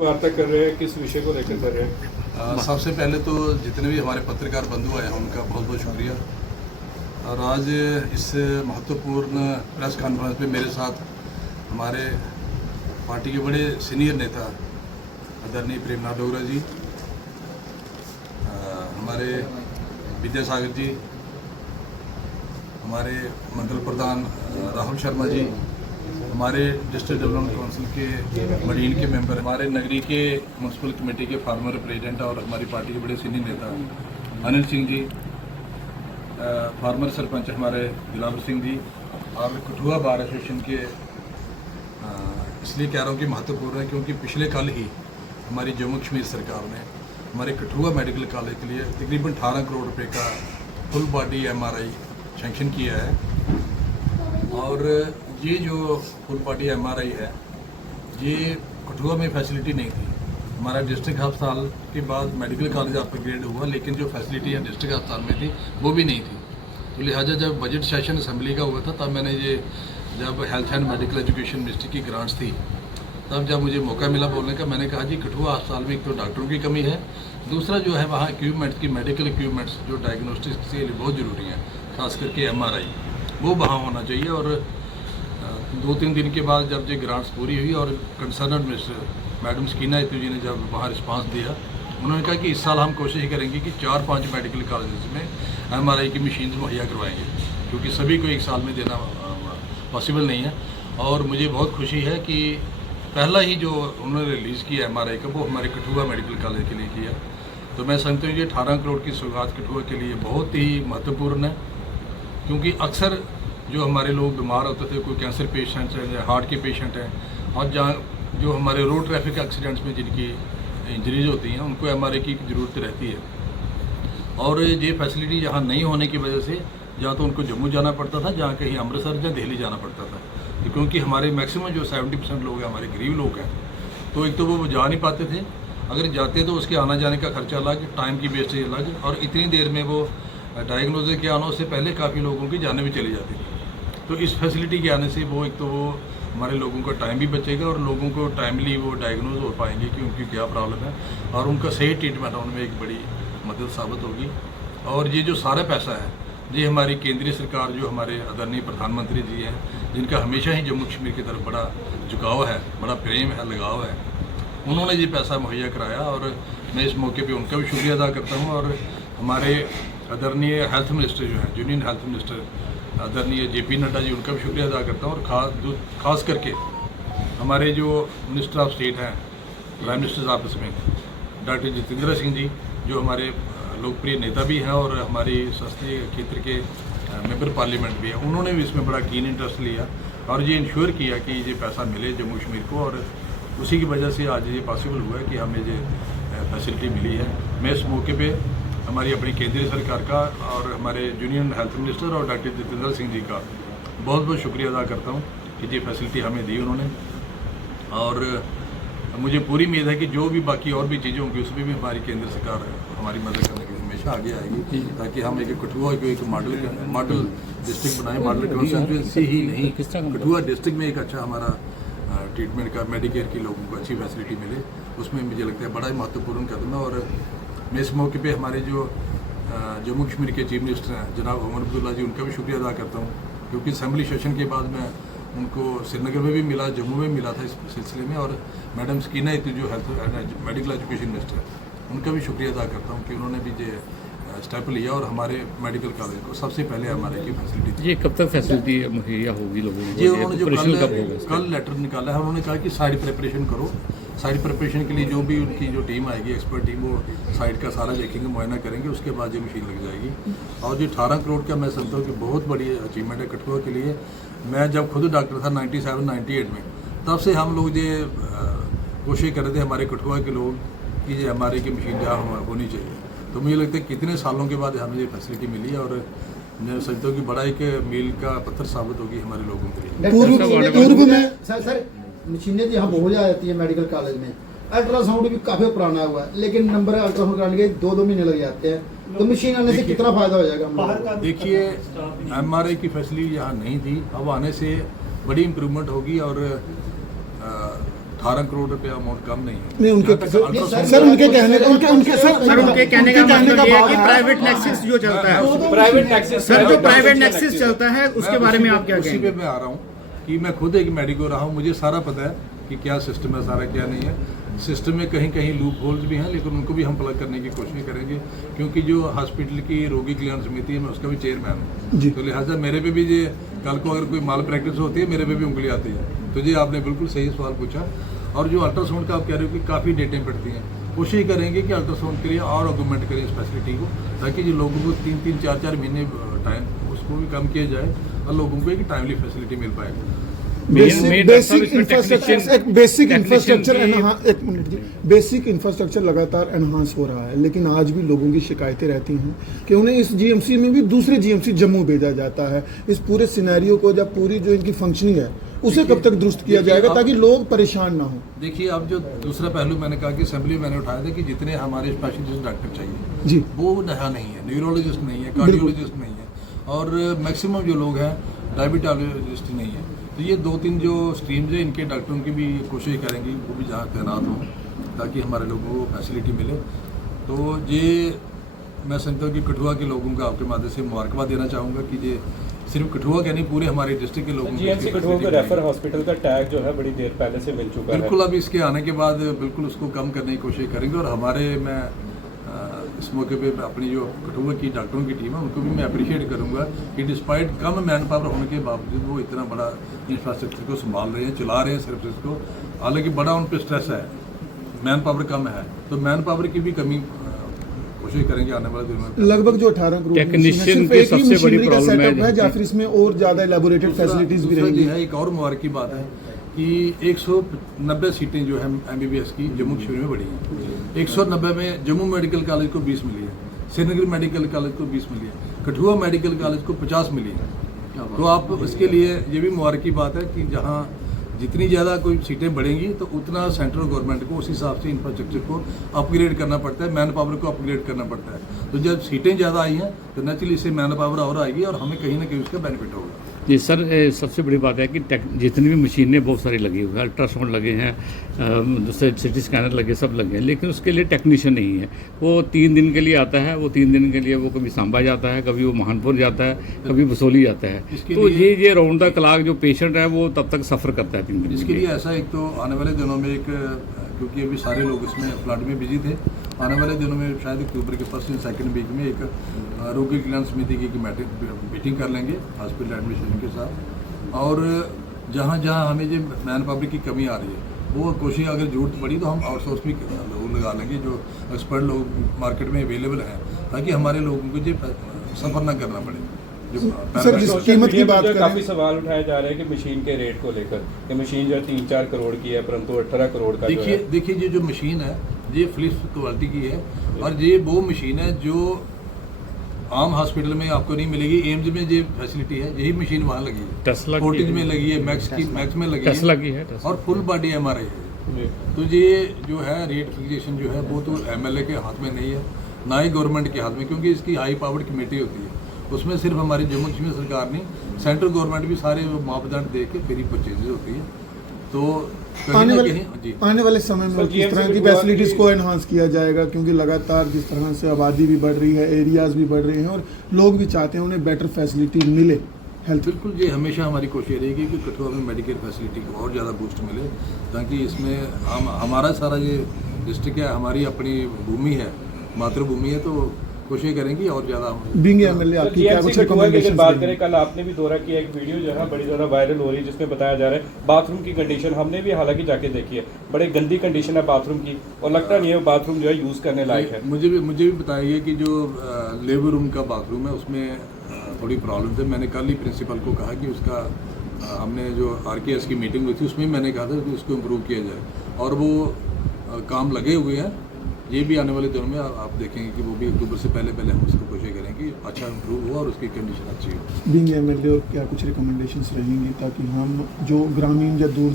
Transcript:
वार्ता कर रहे हैं, किस विषय को लेकर कर रहे हैं? सबसे पहले तो जितने भी हमारे पत्रकार बंधु आए हैं उनका बहुत बहुत शुक्रिया। और आज इस महत्वपूर्ण प्रेस कॉन्फ्रेंस में मेरे साथ हमारे पार्टी के बड़े सीनियर नेता आदरणीय प्रेमनाथ डोगरा जी, हमारे विद्यासागर जी, हमारे मंडल प्रधान राहुल शर्मा जी, हमारे डिस्ट्रिक्ट डेवलपमेंट काउंसिल के मरीन के मेंबर, हमारे नगरी के म्यूनसिपल कमेटी के फार्मर प्रेसिडेंट और हमारी पार्टी के बड़े सीनियर नेता अनिल सिंह जी, फार्मर सरपंच हमारे दिलावर सिंह जी, और कठुआ बार एसोसिएशन के इसलिए कह रहा हूँ कि महत्वपूर्ण है क्योंकि पिछले कल ही हमारी जम्मू कश्मीर सरकार ने हमारे कठुआ मेडिकल कॉलेज के लिए तकरीबन 18 करोड़ रुपए का फुल बॉडी MRI सैंक्शन किया है। और ये जो फुल बॉडी MRI है ये कठुआ में फैसिलिटी नहीं थी। हमारा डिस्ट्रिक्ट अस्पताल के बाद मेडिकल कॉलेज अपग्रेड हुआ, लेकिन जो फैसिलिटी है डिस्ट्रिक्ट अस्पताल में थी वो भी नहीं थी। तो लिहाजा जब बजट सेशन असेंबली का हुआ था तब मैंने ये, जब health and medical education ministry की ग्रांट्स थी, तब जब मुझे मौका मिला बोलने का, मैंने कहा जी कठुआ अस्पताल में एक तो डॉक्टरों की कमी है, दूसरा जो है वहाँ इक्विपमेंट्स की, मेडिकल इक्विपमेंट्स जो डायग्नोस्टिक्स के लिए बहुत ज़रूरी हैं, खास करके MRI, वो वहाँ होना चाहिए। और 2-3 दिन के बाद जब ये ग्रांट्स पूरी हुई और कंसर्नड मिनिस्टर मैडम स्कीना इतू जी ने जब वहाँ रिस्पांस दिया, उन्होंने कहा कि इस साल हम कोशिश करेंगे कि 4-5 मेडिकल कॉलेज में MRI की मशीन्स मुहैया करवाएंगे, क्योंकि सभी को एक साल में देना पॉसिबल नहीं है। और मुझे बहुत खुशी है कि पहला ही जो उन्होंने रिलीज़ किया MRI का वो हमारे कठुआ मेडिकल कॉलेज के लिए किया। तो मैं समझता हूँ कि 18 करोड़ की सौगात कठुआ के लिए बहुत ही महत्वपूर्ण है, क्योंकि अक्सर जो हमारे लोग बीमार होते थे, कोई कैंसर पेशेंट है या हार्ट के पेशेंट हैं, और जहाँ जो हमारे रोड ट्रैफिक एक्सीडेंट्स में जिनकी इंजरीज होती हैं उनको MRI की ज़रूरत रहती है। और ये फैसिलिटी यहाँ नहीं होने की वजह से या तो उनको जम्मू जाना पड़ता था, जहाँ कहीं अमृतसर या दिल्ली जाना पड़ता था। तो क्योंकि हमारे मैक्सिमम जो 70% लोग हैं हमारे गरीब लोग हैं, तो एक तो वो जा नहीं पाते थे, अगर जाते तो उसके आना जाने का खर्चा अलग, टाइम की वेस्टेज अलग, और इतनी देर में वो डायग्नोसिस के आने से पहले काफ़ी लोगों की जाने भी चली जाती थी। तो इस फैसिलिटी के आने से वो एक तो वो हमारे लोगों का टाइम भी बचेगा और लोगों को टाइमली वो डायग्नोज हो पाएंगे कि उनकी क्या प्रॉब्लम है, और उनका सही ट्रीटमेंट होने में एक बड़ी मदद साबित होगी। और ये जो सारा पैसा है ये हमारी केंद्रीय सरकार, जो हमारे आदरणीय प्रधानमंत्री जी हैं, जिनका हमेशा ही जम्मू कश्मीर की तरफ बड़ा झुकाव है, बड़ा प्रेम है, लगाव है, उन्होंने ये पैसा मुहैया कराया। और मैं इस मौके पे उनका भी शुक्रिया अदा करता हूँ। और हमारे आदरणीय हेल्थ मिनिस्टर जो हैं, यूनियन हेल्थ मिनिस्टर आदरणीय JP नड्डा जी, उनका भी शुक्रिया अदा करता हूँ। और खास करके हमारे जो मिनिस्टर ऑफ स्टेट हैं प्राइम मिनिस्टर्स ऑफिस में डॉक्टर जितेंद्र सिंह जी, जो हमारे लोकप्रिय नेता भी हैं और हमारी संसदीय क्षेत्र के मेंबर पार्लियामेंट भी हैं, उन्होंने भी इसमें बड़ा कीन इंटरेस्ट लिया और ये इंश्योर किया कि ये पैसा मिले जम्मू कश्मीर को, और उसी की वजह से आज ये पॉसिबल हुआ है कि हमें ये फैसिलिटी मिली है। मैं इस मौके पे हमारी अपनी केंद्रीय सरकार का और हमारे यूनियन हेल्थ मिनिस्टर और डॉक्टर जितेंद्र सिंह जी का बहुत बहुत शुक्रिया अदा करता हूँ कि ये फैसिलिटी हमें दी उन्होंने। और मुझे पूरी उम्मीद है कि जो भी बाकी और भी चीज़ें होंगी उसमें भी हमारी केंद्र सरकार हमारी मदद करने के लिए हमेशा आगे आएगी, ताकि हम एक कठुआ को एक मॉडल डिस्ट्रिक्ट बनाएं। मॉडल कॉन्स्टिट्यूंसी ही नहीं, कठुआ डिस्ट्रिक्ट में एक अच्छा हमारा ट्रीटमेंट का, मेडिकेयर की लोगों को अच्छी फैसिलिटी मिले, उसमें मुझे लगता है बड़ा ही महत्वपूर्ण कदम है। और मैं इस मौके पे हमारे जो जम्मू कश्मीर के चीफ मिनिस्टर हैं जनाब उमर अब्दुल्ला जी, उनका भी शुक्रिया अदा करता हूँ, क्योंकि असेंबली सेशन के बाद मैं उनको श्रीनगर में भी मिला, जम्मू में मिला था इस सिलसिले में। और मैडम स्कीना इतू जो health and medical education minister, उनका भी शुक्रिया अदा करता हूँ कि उन्होंने भी ये स्टेप लिया और हमारे मेडिकल कॉलेज को सबसे पहले MRI की फैसिलिटी दी। ये कब तक फैसिलिटी मुहैया होगी लोगों को? ये उन्होंने जो कल लेटर निकाला है, उन्होंने कहा कि साइड प्रिपरेशन करो। साइड प्रिपरेशन के लिए जो भी उनकी जो टीम आएगी, एक्सपर्ट टीम, वो साइड का सारा देखेंगे, मुआयना करेंगे, उसके बाद ये मशीन लग जाएगी। और जो 18 करोड़ का मैं समझता हूँ कि बहुत बड़ी अचीवमेंट है कठुआ के लिए। मैं जब खुद डॉक्टर था 97-98 में, तब से हम लोग ये कोशिश कर रहे थे हमारे कठुआ के लोग कि ये MRI की मशीन जहाँ होनी चाहिए। तो मुझे लगता है कितने सालों के बाद हमें ये फैसिलिटी मिली है, और मैं समझता हूँ कि बड़ा एक मील का पत्थर साबित होगी हमारे लोगों के लिए। पूर्व में सर मशीनें यहाँ बहुत आ जाती है मेडिकल कॉलेज में, अल्ट्रासाउंड भी काफ़ी पुराना हुआ है, लेकिन नंबर अल्ट्रासाउंड कराने के 2-2 महीने लग जाते हैं। तो मशीन आने से कितना फ़ायदा हो जाएगा? देखिए, MRI की फैसिलिटी यहाँ नहीं थी, अब आने से बड़ी इम्प्रूवमेंट होगी। और 18 करोड़ रुपया अमाउंट कम नहीं है। नहीं उनके जहाँ तक अल्ट्रासाउंड- सर उनके कहने उनके कहने का मतलब ये है कि प्राइवेट नेक्सस जो चलता है, प्राइवेट टैक्सेस सर जो प्राइवेट नेक्सस चलता है उसके बारे में आप क्या उसी कहेंगे? पे मैं आ रहा हूँ कि मैं खुद एक मेडिको रहा हूँ, मुझे सारा पता है कि क्या सिस्टम है, सारा क्या नहीं है। सिस्टम में कहीं कहीं लूप होल्स भी हैं, लेकिन उनको भी हम प्लग करने की कोशिश करेंगे, क्योंकि जो हॉस्पिटल की रोगी कल्याण समिति है, मैं उसका भी चेयरमैन हूँ। तो लिहाजा मेरे पे भी ये कल को अगर कोई माल प्रैक्टिस होती है, मेरे पे भी उंगली आती है। तो ये आपने बिल्कुल सही सवाल पूछा। और जो अल्ट्रासाउंड का आप कह रहे हो कि काफ़ी डेटें पड़ती हैं, कोशिश करेंगे कि अल्ट्रासाउंड के लिए और ऑगमेंट करें इस फैसिलिटी को, ताकि जो लोगों को 3-3, 4-4 महीने टाइम उसको भी कम किया जाए और लोगों को एक टाइमली फैसिलिटी मिल पाएगी। बेसिक इंफ्रास्ट्रक्चर लगातार एनहांस हो रहा है, लेकिन आज भी लोगों की शिकायतें रहती हैं कि उन्हें इस जीएमसी में भी दूसरे जीएमसी जम्मू भेजा जाता है। इस पूरे सिनेरियो को, जब पूरी जो इनकी फंक्शनिंग है उसे कब तक दुरुस्त किया जाएगा ताकि लोग परेशान ना हो? देखिए, अब जो दूसरा पहलू मैंने कहा कि असेंबली में मैंने उठाया था कि जितने हमारे स्पेशलिस्ट डॉक्टर चाहिए जी, वो यहाँ नहीं है, न्यूरोलॉजिस्ट नहीं है, कार्डियोलॉजिस्ट नहीं है, और मैक्सिमम जो लोग हैं डायबिटोलॉजिस्ट नहीं है। तो ये 2-3 जो स्ट्रीम्स है, इनके डॉक्टरों की भी कोशिश करेंगी वो भी जहाँ तैनात हों, ताकि हमारे लोगों को फैसिलिटी मिले। तो ये मैं समझता हूँ कि कठुआ के लोगों का आपके माध्यम से मुबारकबाद देना चाहूँगा कि ये सिर्फ कठुआ के नहीं, पूरे हमारे डिस्ट्रिक्ट के लोगों जीएमसी कठुआ को रेफर हॉस्पिटल का टैग जो है बड़ी देर पहले से मिल चुका है। बिल्कुल, अब इसके आने के बाद बिल्कुल उसको कम करने की कोशिश करेंगे। और हमारे मैं इस मौके पे अपनी जो कठुआ की डॉक्टरों की टीम है उनको भी मैं अप्रिशिएट करूंगा कि डिस्पाइट कम मैन पावर होने के बावजूद वो इतना बड़ा इंफ्रास्ट्रक्चर को संभाल रहे हैं, चला रहे हैं सर्विसेज को। हालांकि बड़ा उन पर स्ट्रेस है, मैन पावर कम है, तो मैन पावर की भी कमी कोशिश करेंगे आने वाले दिनों में। लगभग जो 18 करोड़ टेक्नीशियन की सबसे बड़ी प्रॉब्लम है या फिर इसमें और ज्यादा एलैबोरेटेड फैसिलिटीज भी रहेंगी। है एक और मुबारक की बात है कि 190 सीटें जो है एमबीबीएस की जम्मू कश्मीर में बढ़ी हैं। 190 में जम्मू मेडिकल कॉलेज को 20 मिली है, श्रीनगर मेडिकल कॉलेज को 20 मिली है, कठुआ मेडिकल कॉलेज को 50 मिली है। तो आप इसके लिए ये भी मुबारक की बात है कि जहाँ जितनी ज़्यादा कोई सीटें बढ़ेंगी तो उतना सेंट्रल गवर्नमेंट को उस हिसाब से इंफ्रास्ट्रक्चर को अपग्रेड करना पड़ता है, मैन पावर को अपग्रेड करना पड़ता है। तो जब सीटें ज़्यादा आई हैं तो नेचुरली इससे मैन पावर और आएगी और हमें कहीं ना कहीं उसका बेनिफिट होगा। जी सर, सबसे बड़ी बात है कि जितनी भी मशीनें बहुत सारी लगी हुई है, अल्ट्रासाउंड लगे हैं, दूसरे सिटी स्कैनर लगे, सब लगे हैं, लेकिन उसके लिए टेक्नीशियन नहीं है। वो 3 दिन के लिए आता है, वो 3 दिन के लिए वो कभी सांबा जाता है, कभी वो महानपुर जाता है, कभी बसोली जाता है। तो ये राउंड द क्लॉक जो पेशेंट है वो तब तक सफ़र करता है 3 दिन। इसके लिए ऐसा एक तो आने वाले दिनों में एक, क्योंकि अभी सारे लोग इसमें फ्लड में बिजी थे, आने वाले दिनों में शायद अक्टूबर के 1st या 2nd वीक में एक रोगी कल्याण समिति की मीटिंग कर लेंगे हॉस्पिटल एडमिनिस्ट्रेशन के साथ। और जहाँ जहाँ हमें जो मैन पावर की कमी आ रही है वो कोशिश, अगर जरूरत पड़ी तो हम आउटसोर्स भी लोग लगा लेंगे जो एक्सपर्ट लोग मार्केट में अवेलेबल हैं, ताकि हमारे लोगों को जो सफ़र ना करना पड़े। सर, जिस कीमत की बात करें, काफी सवाल उठाए जा रहे हैं कि मशीन के रेट को लेकर कि मशीन जो 3-4 करोड़ की है परंतु 18 करोड़ का देखिए ये जो मशीन है ये फिलिप्स क्वालिटी की है, और ये वो मशीन है जो आम हॉस्पिटल में आपको नहीं मिलेगी। एम्स में जो फैसिलिटी है यही मशीन वहाँ लगी है, टेस्ला फोर्टिज में लगी है, मैक्स में लगी टेस्ला की है, है, और फुल बॉडी एमआरआई है। तो ये जो है रेट फिक्सेशन जो है वो तो एमएलए के हाथ में नहीं है, ना ही गवर्नमेंट के हाथ में, क्योंकि इसकी हाई पावर्ड कमेटी होती है। उसमें सिर्फ हमारी जम्मू कश्मीर सरकार नहीं, सेंट्रल गवर्नमेंट भी सारे मापदंड दे के फ्री परचेजेज होती है। तो आने वाले समय में किस तरह की फैसिलिटीज को एनहांस किया जाएगा, क्योंकि लगातार जिस तरह से आबादी भी बढ़ रही है, एरियाज भी बढ़ रहे हैं और लोग भी चाहते हैं उन्हें बेटर फैसिलिटी मिले हेल्थ। बिल्कुल, ये हमेशा हमारी कोशिश रहेगी कि कठुआ में मेडिकल फैसिलिटी को और ज़्यादा बूस्ट मिले, ताकि इसमें हमारा सारा ये डिस्ट्रिक्ट है, हमारी अपनी भूमि है, मातृभूमि है, तो कोशिश करेंगे और ज़्यादा। बीइंग एमएलए आपकी क्या कुछ रिकमेंडेशन बात करें, कल आपने भी दौरा किया, एक वीडियो जो है बड़ी ज़्यादा वायरल हो रही है जिसमें बताया जा रहा है बाथरूम की कंडीशन, हमने भी हालांकि जाके देखी है, बड़े गंदी कंडीशन है बाथरूम की, और लगता नहीं है बाथरूम जो है यूज़ करने लायक है। मुझे भी बताया गया कि जो लेबर रूम का बाथरूम है उसमें थोड़ी प्रॉब्लम है। मैंने कल ही प्रिंसिपल को कहा कि उसका हमने जो आरकेएस की मीटिंग हुई थी उसमें मैंने कहा था कि उसको इम्प्रूव किया जाए, और वो काम लगे हुए हैं। ये भी आने वाले दिनों में आप देखेंगे कि वो भी अक्टूबर से पहले हम उसको कोशिश करेंगे अच्छा इम्प्रूव हो और उसकी कंडीशन अच्छी हो। बीइंग एमएलए क्या कुछ रिकमेंडेशंस रहेंगी ताकि हम जो ग्रामीण या दूर